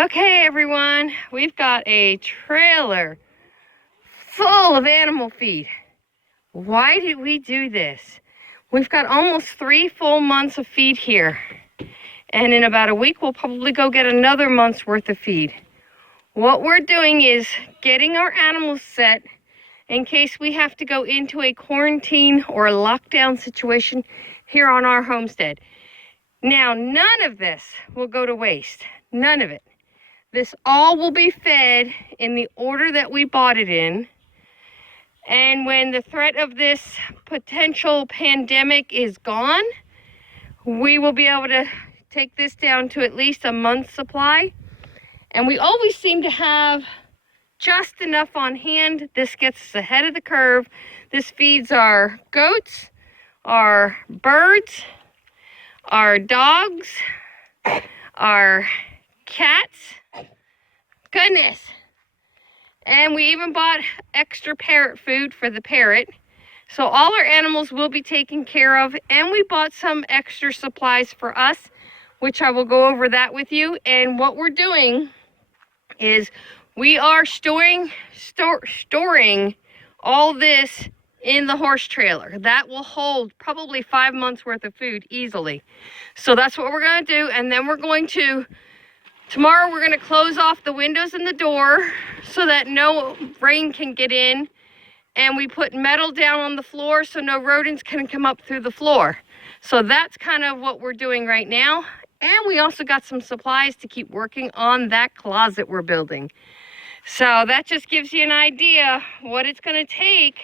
Okay, everyone, we've got a trailer full of animal feed. Why did we do this? We've got almost 3 full months of feed here. And in about a week, we'll probably go get another month's worth of feed. What we're doing is getting our animals set in case we have to go into a quarantine or a lockdown situation here on our homestead. Now, none of this will go to waste. None of it. This all will be fed in the order that we bought it in. And when the threat of this potential pandemic is gone, we will be able to take this down to at least a month's supply. And we always seem to have just enough on hand. This gets us ahead of the curve. This feeds our goats, our birds, our dogs, our cats. Goodness. And we even bought extra parrot food for the parrot. So all our animals will be taken care of. And we bought some extra supplies for us, which I will go over that with you. And what we're doing is we are storing all this in the horse trailer. That will hold probably 5 months worth of food easily. So that's what we're going to do. And then we're going to tomorrow we're going to close off the windows and the door so that no rain can get in. And we put metal down on the floor so no rodents can come up through the floor. So that's kind of what we're doing right now. And we also got some supplies to keep working on that closet we're building. So that just gives you an idea what it's going to take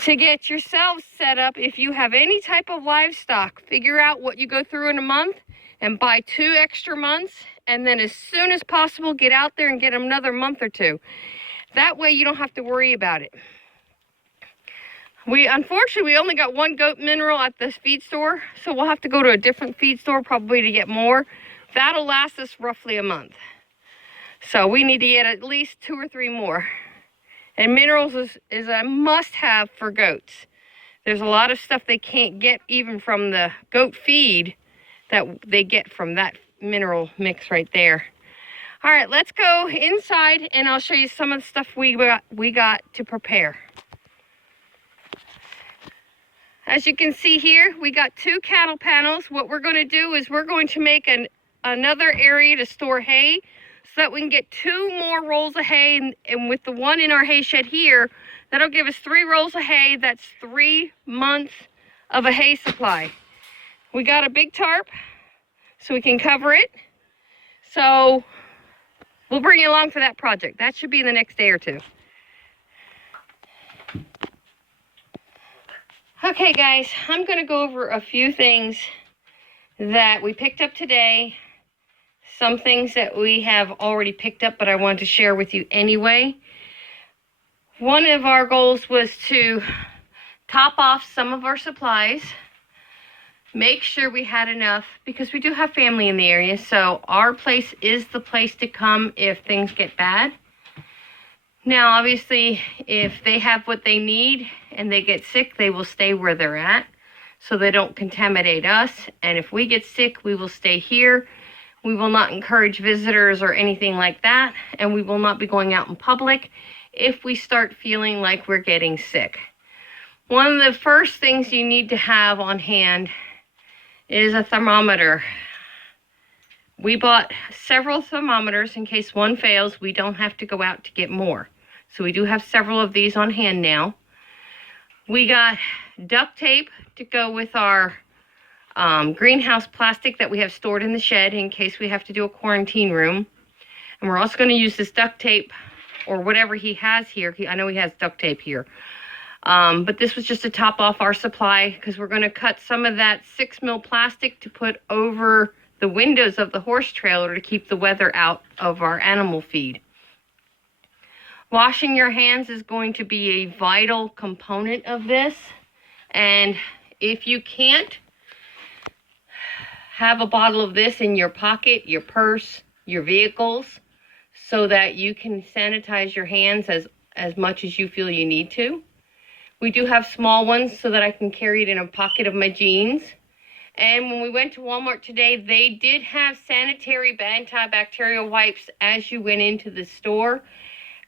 to get yourselves set up. If you have any type of livestock, figure out what you go through in a month and buy 2 extra months. And then as soon as possible, get out there and get another month or 2. That way you don't have to worry about it. Unfortunately, we only got 1 goat mineral at this feed store. So we'll have to go to a different feed store probably to get more. That'll last us roughly a month. So we need to get at least 2 or 3 more. And minerals is a must-have for goats. There's a lot of stuff they can't get even from the goat feed that they get from that mineral mix right there. All right, let's go inside and I'll show you some of the stuff we got to prepare. As you can see here, we got 2 cattle panels. What we're going to do is we're going to make another area to store hay so that we can get 2 more rolls of hay. And with the one in our hay shed here, that'll give us 3 rolls of hay. That's 3 months of a hay supply. We got a big tarp so we can cover it. So we'll bring you along for that project. That should be in the next day or 2. Okay guys, I'm going to go over a few things that we picked up today. Some things that we have already picked up, but I wanted to share with you anyway. One of our goals was to top off some of our supplies. Make sure we had enough because we do have family in the area. So our place is the place to come if things get bad. Now, obviously, if they have what they need and they get sick, they will stay where they're at so they don't contaminate us. And if we get sick, we will stay here. We will not encourage visitors or anything like that. And we will not be going out in public if we start feeling like we're getting sick. One of the first things you need to have on hand is a thermometer. We bought several thermometers in case one fails. We don't have to go out to get more. So we do have several of these on hand now. We got duct tape to go with our greenhouse plastic that we have stored in the shed in case we have to do a quarantine room. And we're also going to use this duct tape or whatever he has here. I know he has duct tape here. But this was just to top off our supply because we're going to cut some of that 6 mil plastic to put over the windows of the horse trailer to keep the weather out of our animal feed. Washing your hands is going to be a vital component of this. And if you can't have a bottle of this in your pocket, your purse, your vehicles, so that you can sanitize your hands as much as you feel you need to. We do have small ones so that I can carry it in a pocket of my jeans. And when we went to Walmart today, they did have sanitary antibacterial wipes as you went into the store.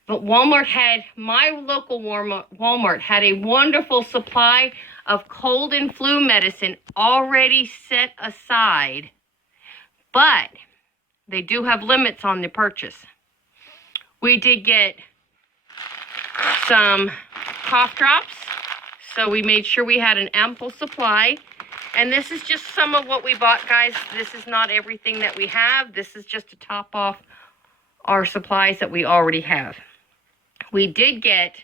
But my local Walmart had a wonderful supply of cold and flu medicine already set aside. But they do have limits on the purchase. We did get some cough drops, so we made sure we had an ample supply. And this is just some of what we bought, guys. This is not everything that we have. This is just to top off our supplies that we already have. We did get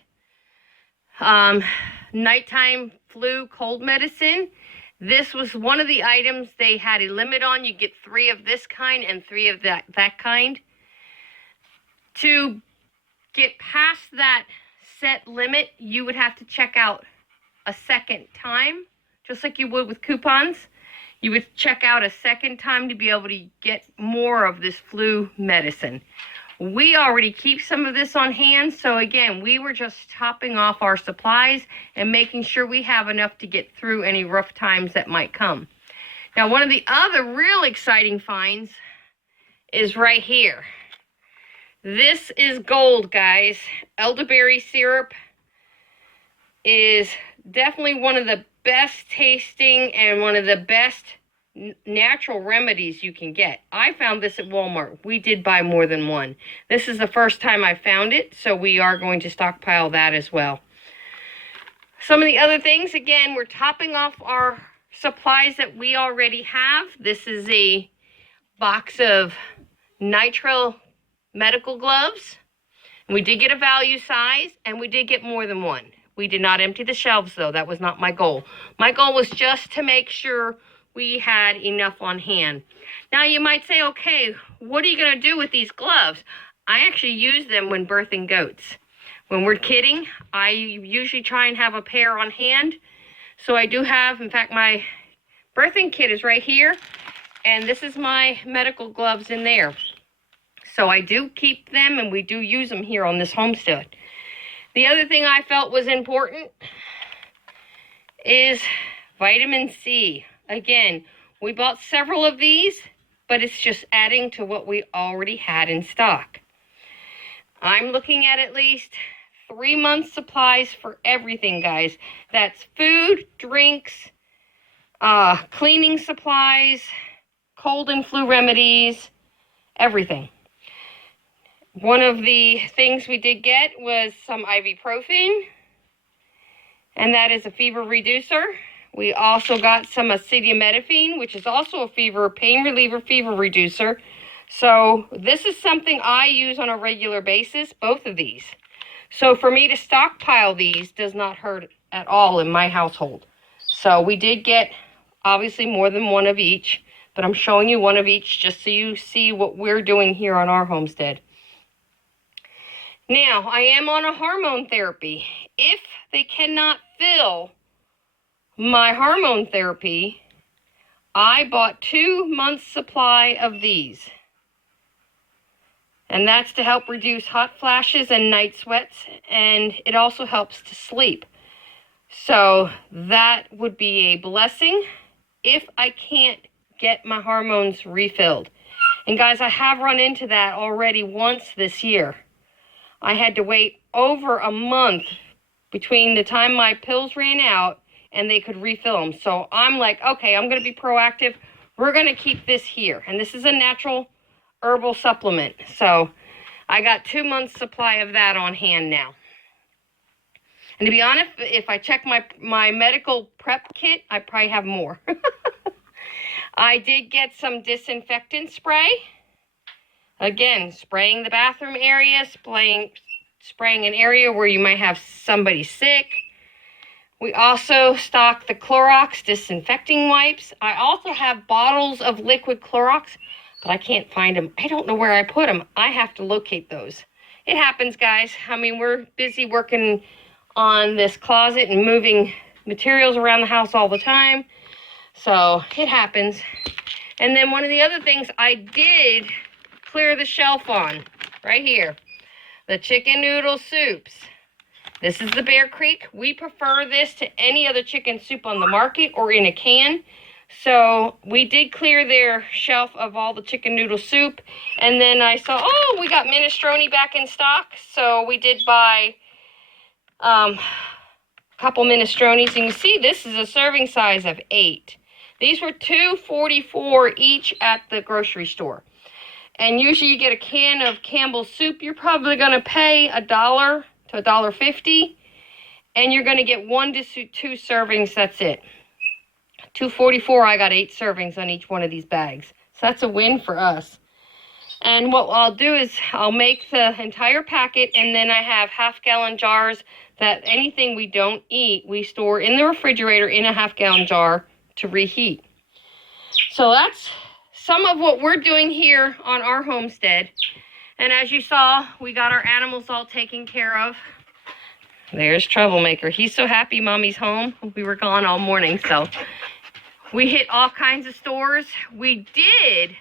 nighttime flu cold medicine. This was one of the items they had a limit on. You get 3 of this kind and 3 of that kind. To get past that set limit, you would have to check out a second time, just like you would with coupons. You would check out a second time to be able to get more of this flu medicine. We already keep some of this on hand, so again, we were just topping off our supplies and making sure we have enough to get through any rough times that might come. Now, one of the other real exciting finds is right here. This is gold, guys. Elderberry syrup is definitely one of the best tasting and one of the best natural remedies you can get. I found this at Walmart. We did buy more than one. This is the first time I found it, so we are going to stockpile that as well. Some of the other things, again, we're topping off our supplies that we already have. This is a box of Nitrile medical gloves. We did get a value size, and we did get more than one. We did not empty the shelves, though. That was not my goal. My goal was just to make sure we had enough on hand. Now, you might say, okay, what are you going to do with these gloves? I actually use them when birthing goats. When we're kidding, I usually try and have a pair on hand. So I do have, in fact, my birthing kit is right here, and this is my medical gloves in there. So I do keep them, and we do use them here on this homestead. The other thing I felt was important is vitamin C. Again, we bought several of these, but it's just adding to what we already had in stock. I'm looking at least 3 months supplies for everything, guys. That's food, drinks, cleaning supplies, cold and flu remedies, everything. One of the things we did get was some ibuprofen, and that is a fever reducer. We also got some acetaminophen, which is also a pain reliever, fever reducer. So this is something I use on a regular basis, both of these. So for me to stockpile these does not hurt at all in my household. So we did get, obviously, more than one of each, but I'm showing you one of each just so you see what we're doing here on our homestead. Now, I am on a hormone therapy. If they cannot fill my hormone therapy, I bought 2 months supply of these. And that's to help reduce hot flashes and night sweats, and it also helps to sleep. So that would be a blessing if I can't get my hormones refilled. And guys, I have run into that already once this year. I had to wait over a month between the time my pills ran out and they could refill them. So I'm like, okay, I'm going to be proactive. We're going to keep this here. And this is a natural herbal supplement. So I got 2 months supply of that on hand now. And to be honest, if I check my medical prep kit, I probably have more. I did get some disinfectant spray. Again, spraying the bathroom area, spraying an area where you might have somebody sick. We also stocked the Clorox disinfecting wipes. I also have bottles of liquid Clorox, but I can't find them. I don't know where I put them. I have to locate those. It happens, guys. I mean, we're busy working on this closet and moving materials around the house all the time. So it happens. And then one of the other things I did clear the shelf on, right here, the chicken noodle soups. This is the Bear Creek. We prefer this to any other chicken soup on the market or in a can. So we did clear their shelf of all the chicken noodle soup. And then I saw, oh, we got minestrone back in stock. So we did buy a couple minestrones. And you see, this is a serving size of 8. These were $2.44 each at the grocery store. And usually you get a can of Campbell's soup, you're probably going to pay $1 to $1.50. And you're going to get 1 to 2 servings, that's it. $2.44, I got 8 servings on each one of these bags. So that's a win for us. And what I'll do is I'll make the entire packet, and then I have half-gallon jars that anything we don't eat, we store in the refrigerator in a half-gallon jar to reheat. So that's some of what we're doing here on our homestead. And as you saw, we got our animals all taken care of. There's Troublemaker. He's so happy Mommy's home. We were gone all morning, so we hit all kinds of stores. We did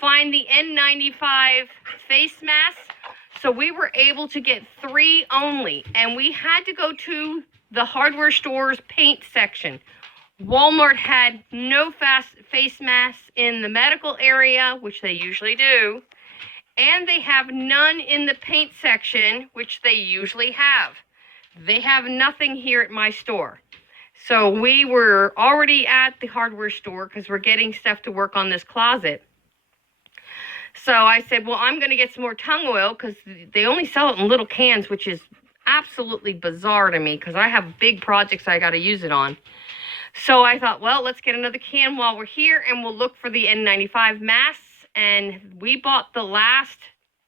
find the N95 face masks, so we were able to get 3 only, and we had to go to the hardware store's paint section. Walmart had no face masks in the medical area, which they usually do, and they have none in the paint section, which they usually have. They have nothing here at my store. So we were already at the hardware store because we're getting stuff to work on this closet. So I said, well, I'm going to get some more tung oil because they only sell it in little cans, which is absolutely bizarre to me because I have big projects I got to use it on. So I thought, well, let's get another can while we're here, and we'll look for the N95 masks. And we bought the last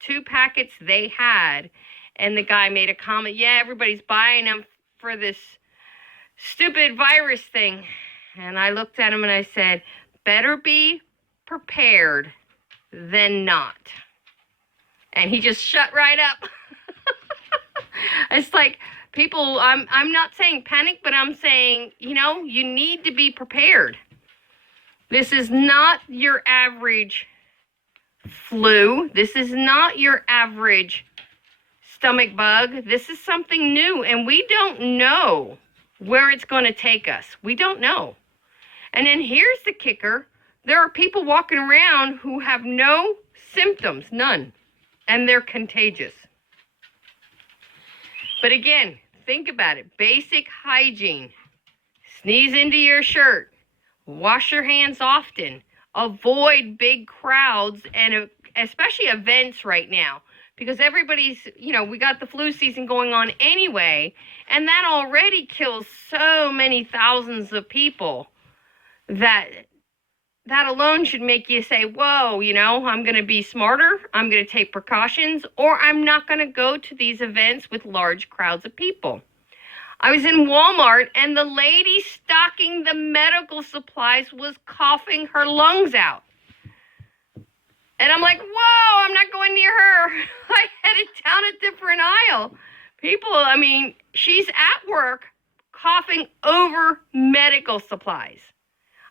2 packets they had. And the guy made a comment, yeah, everybody's buying them for this stupid virus thing. And I looked at him and I said, better be prepared than not. And he just shut right up. It's like, people, I'm not saying panic, but I'm saying, you know, you need to be prepared. This is not your average flu. This is not your average stomach bug. This is something new, and we don't know where it's going to take us. We don't know. And then here's the kicker. There are people walking around who have no symptoms, none, and they're contagious. But again, think about it. Basic hygiene. Sneeze into your shirt. Wash your hands often. Avoid big crowds, and especially events right now. Because everybody's, you know, we got the flu season going on anyway, and that already kills so many thousands of people that alone should make you say, whoa, you know, I'm going to be smarter, I'm going to take precautions, or I'm not going to go to these events with large crowds of people. I was in Walmart, and the lady stocking the medical supplies was coughing her lungs out. And I'm like, whoa, I'm not going near her. I headed down a different aisle. People, I mean, she's at work coughing over medical supplies.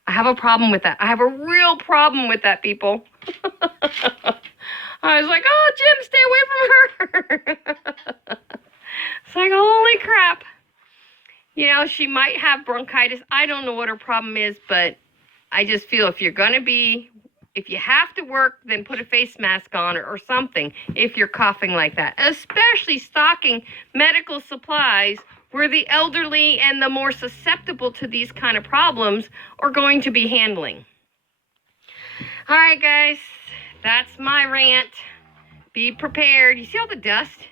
I have a problem with that. I have a real problem with that, people. I was like, oh, Jim, stay away from her. It's like, holy crap. You know, she might have bronchitis. I don't know what her problem is, but I just feel if you're going to be... If you have to work, then put a face mask on or something if you're coughing like that. Especially stocking medical supplies where the elderly and the more susceptible to these kind of problems are going to be handling. All right, guys, that's my rant. Be prepared. You see all the dust?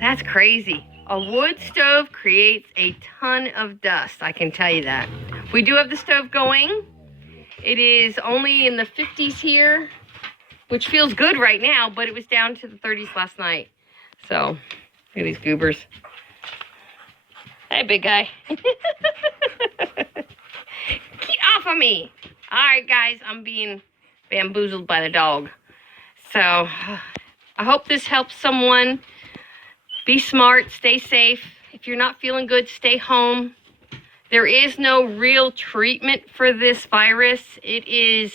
That's crazy. A wood stove creates a ton of dust, I can tell you that. We do have the stove going. It is only in the 50s here, which feels good right now, but it was down to the 30s last night. So, look at these goobers. Hey, big guy. Get off of me. All right, guys, I'm being bamboozled by the dog. So, I hope this helps someone. Be smart, stay safe. If you're not feeling good, stay home. There is no real treatment for this virus. It is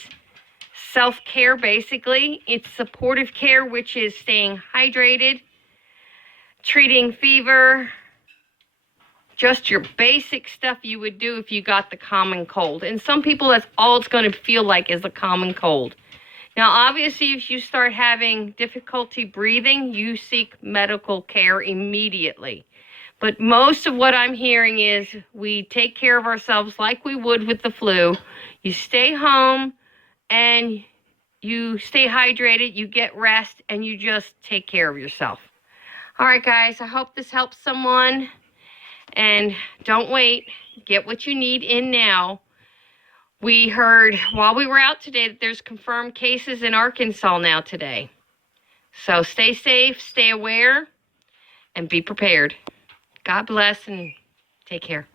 self-care, basically. It's supportive care, which is staying hydrated, treating fever, just your basic stuff you would do if you got the common cold. And some people, that's all it's going to feel like is the common cold. Now, obviously, if you start having difficulty breathing, you seek medical care immediately. But most of what I'm hearing is we take care of ourselves like we would with the flu. You stay home and you stay hydrated, you get rest, and you just take care of yourself. All right, guys, I hope this helps someone. And don't wait. Get what you need in now. We heard while we were out today that there's confirmed cases in Arkansas now today. So stay safe, stay aware, and be prepared. God bless and take care.